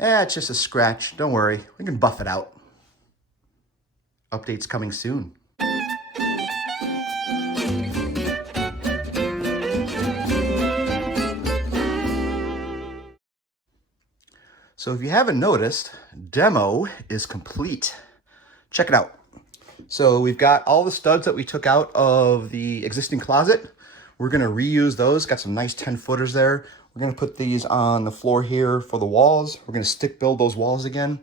It's just a scratch. Don't worry. We can buff it out. Updates coming soon. So if you haven't noticed, demo is complete. Check it out. So we've got all the studs that we took out of the existing closet. We're gonna reuse those. Got some nice 10-footers there. We're gonna put these on the floor here for the walls. We're gonna stick build those walls again.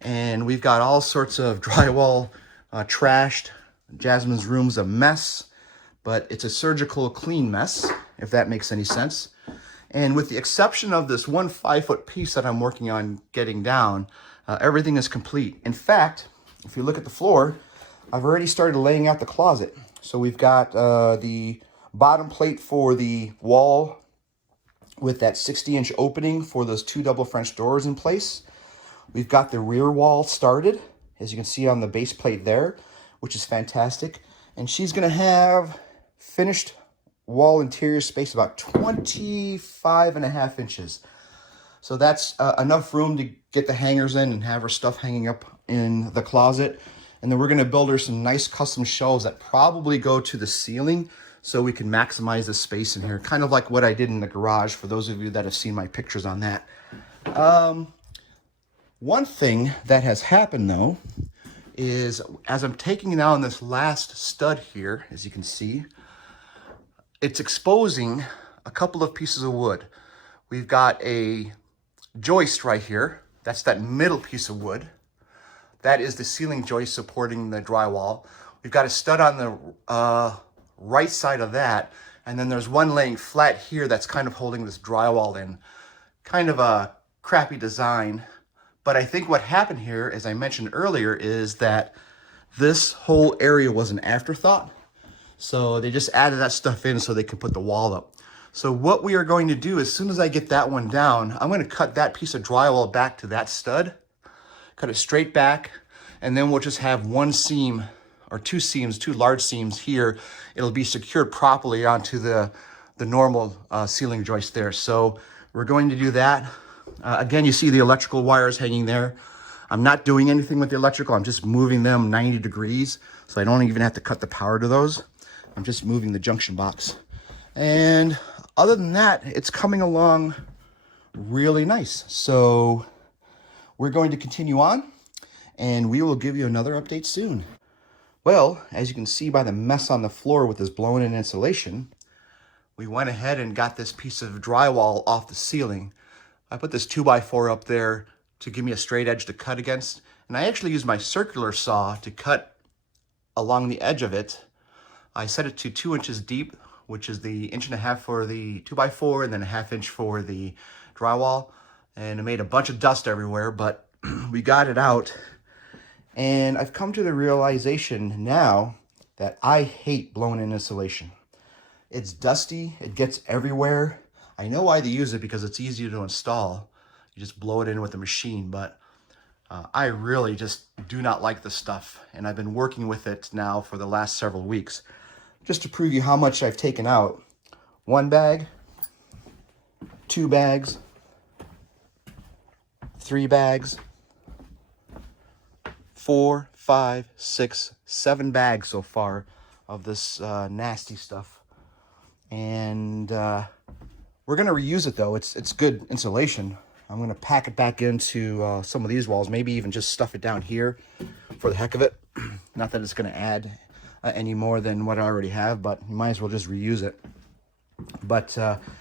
And we've got all sorts of drywall trashed. Jasmine's room's a mess, but it's a surgical clean mess, if that makes any sense. And with the exception of this one 5-foot piece that I'm working on getting down, everything is complete. In fact, if you look at the floor, I've already started laying out the closet. So we've got the bottom plate for the wall with that 60-inch opening for those 2 double French doors in place. We've got the rear wall started, as you can see on the base plate there, which is fantastic. And she's gonna have finished wall interior space about 25.5 inches. So that's enough room to get the hangers in and have her stuff hanging up in the closet. And then we're gonna build her some nice custom shelves that probably go to the ceiling so we can maximize the space in here. Kind of like what I did in the garage, for those of you that have seen my pictures on that. One thing that has happened though, is as I'm taking down this last stud here, as you can see, it's exposing a couple of pieces of wood. We've got a joist right here. That's that middle piece of wood. That is the ceiling joist supporting the drywall. We've got a stud on the right side of that. And then there's one laying flat here that's kind of holding this drywall in. Kind of a crappy design. But I think what happened here, as I mentioned earlier, is that this whole area was an afterthought. So they just added that stuff in so they could put the wall up. So what we are going to do, as soon as I get that one down, I'm going to cut that piece of drywall back to that stud, cut it straight back, and then we'll just have one seam or 2 seams, 2 large seams here. It'll be secured properly onto the normal ceiling joist there. So we're going to do that. Again, you see the electrical wires hanging there. I'm not doing anything with the electrical. I'm just moving them 90 degrees. So I don't even have to cut the power to those. I'm just moving the junction box. And other than that, it's coming along really nice. So we're going to continue on and we will give you another update soon. Well, as you can see by the mess on the floor with this blown in insulation, we went ahead and got this piece of drywall off the ceiling. I put this 2x4 up there to give me a straight edge to cut against. And I actually used my circular saw to cut along the edge of it. I set it to 2 inches deep, which is the 1.5 inches for the 2x4 and then 1/2 inch for the drywall. And it made a bunch of dust everywhere, but we got it out. And I've come to the realization now that I hate blown-in insulation. It's dusty, it gets everywhere. I know why they use it, because it's easier to install. You just blow it in with a machine, but I really just do not like this stuff. And I've been working with it now for the last several weeks. Just to prove you how much I've taken out. 1 bag, 2 bags, 3 bags, 4, 5, 6, 7 bags so far of this nasty stuff. And we're gonna reuse it though. It's good insulation. I'm gonna pack it back into some of these walls, maybe even just stuff it down here for the heck of it. Not that it's gonna add any more than what I already have, but you might as well just reuse it. But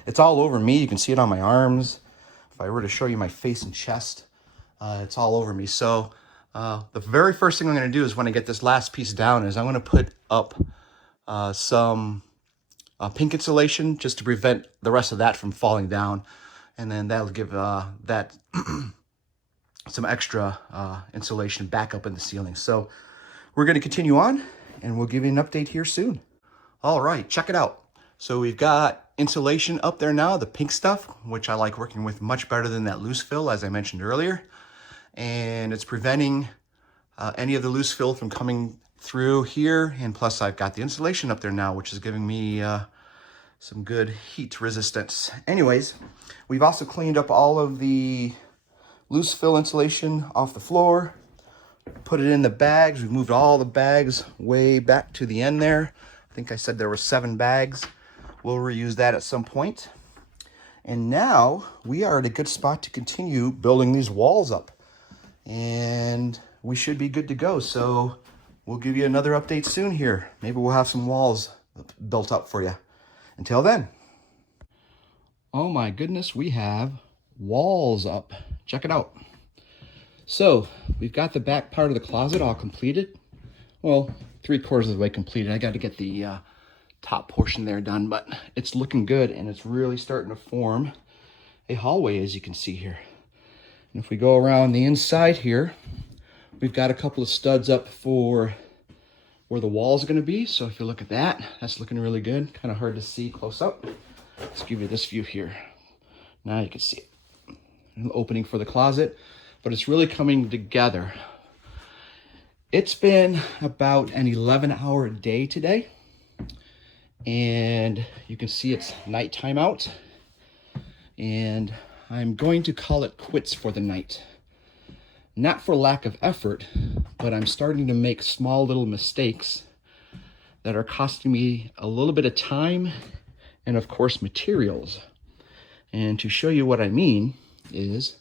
it's all over me. You can see it on my arms. If I were to show you my face and chest, it's all over me. So the very first thing I'm gonna do is, when I get this last piece down, is I'm gonna put up some pink insulation just to prevent the rest of that from falling down. And then that'll give that some extra insulation back up in the ceiling. So we're going to continue on and we'll give you an update here soon. All right, check it out. So we've got insulation up there now, the pink stuff, which I like working with much better than that loose fill, as I mentioned earlier. And it's preventing any of the loose fill from coming through here. And plus I've got the insulation up there now, which is giving me some good heat resistance. Anyways, we've also cleaned up all of the loose fill insulation off the floor, put it in the bags. We've moved all the bags way back to the end there. I think I said there were 7 bags. We'll reuse that at some point. And now we are at a good spot to continue building these walls up. And we should be good to go. So we'll give you another update soon here. Maybe we'll have some walls built up for you. Until then. Oh my goodness, we have walls up. Check it out. So we've got the back part of the closet all completed. Well, 3/4 of the way completed. I got to get the top portion there done, but it's looking good and it's really starting to form a hallway, as you can see here. And if we go around the inside here, we've got a couple of studs up for where the walls are going to be. So if you look at that, that's looking really good. Kind of hard to see close up. Let's give you this view here. Now you can see it. An opening for the closet, but it's really coming together. It's been about an 11-hour day today, and you can see it's nighttime out, and I'm going to call it quits for the night. Not for lack of effort, but I'm starting to make small little mistakes that are costing me a little bit of time and, of course, materials. And to show you what I mean is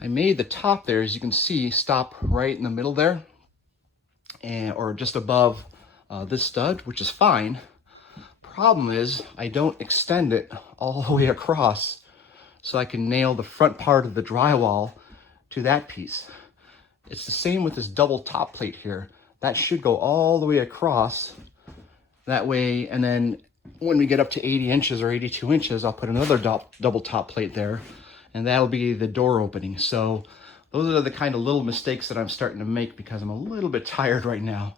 I made the top there, as you can see, stop right in the middle there, or just above this stud, which is fine. Problem is I don't extend it all the way across so I can nail the front part of the drywall to that piece. It's the same with this double top plate here. That should go all the way across that way, and then when we get up to 80 inches or 82 inches, I'll put another double top plate there, and that'll be the door opening. So those are the kind of little mistakes that I'm starting to make because I'm a little bit tired right now.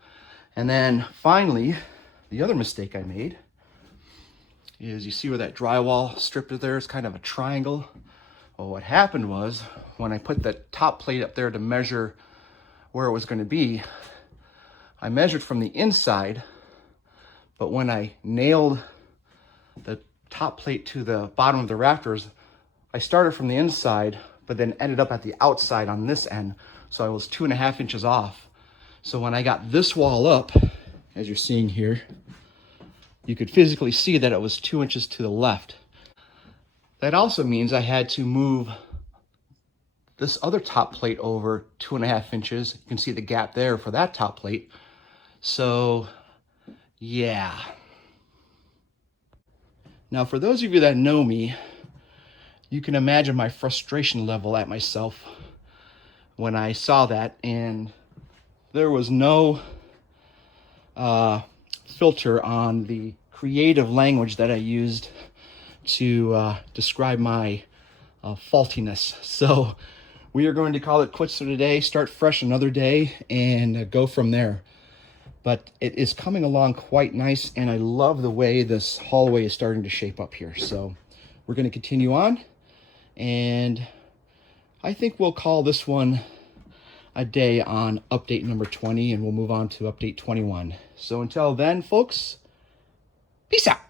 And then finally, the other mistake I made is, you see where that drywall strip is there? It's kind of a triangle. Well, what happened was when I put the top plate up there to measure where it was going to be, I measured from the inside, but when I nailed the top plate to the bottom of the rafters, I started from the inside, but then ended up at the outside on this end. So I was 2.5 inches off. So when I got this wall up, as you're seeing here, you could physically see that it was 2 inches to the left. That also means I had to move this other top plate over 2.5 inches. You can see the gap there for that top plate. So, yeah. Now, for those of you that know me, you can imagine my frustration level at myself when I saw that, and there was no filter on the creative language that I used to describe my faultiness. So we are going to call it quits for today, start fresh another day, and go from there. But it is coming along quite nice, and I love the way this hallway is starting to shape up here. So we're going to continue on, and I think we'll call this one a day on update number 20, and we'll move on to update 21. So until then, folks, peace out.